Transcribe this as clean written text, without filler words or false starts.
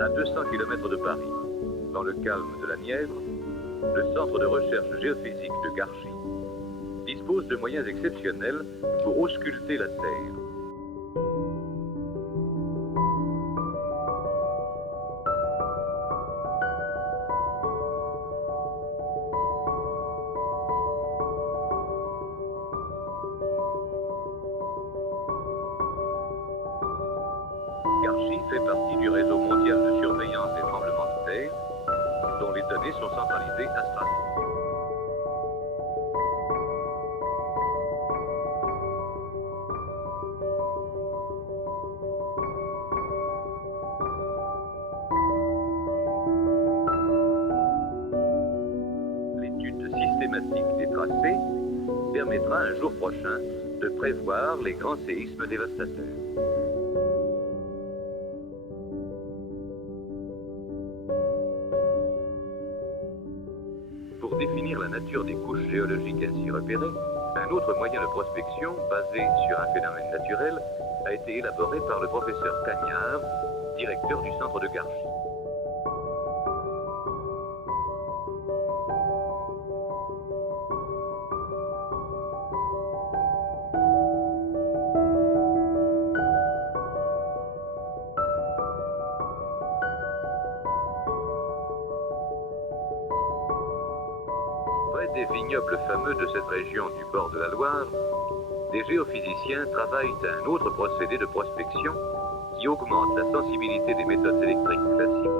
à 200 km de Paris, dans le calme de la Nièvre, le Centre de recherche géophysique de Garchis dispose de moyens exceptionnels pour ausculter la Terre. Garchis fait partie du réseau mondial de surveillance des tremblements de terre, dont les données sont centralisées à Strasbourg. L'étude systématique des tracés permettra un jour prochain de prévoir les grands séismes dévastateurs. Pour définir la nature des couches géologiques ainsi repérées, un autre moyen de prospection, basé sur un phénomène naturel, a été élaboré par le professeur Cagnard, directeur du centre de Garchis. Près des vignobles fameux de cette région du bord de la Loire, des géophysiciens travaillent à un autre procédé de prospection qui augmente la sensibilité des méthodes électriques classiques.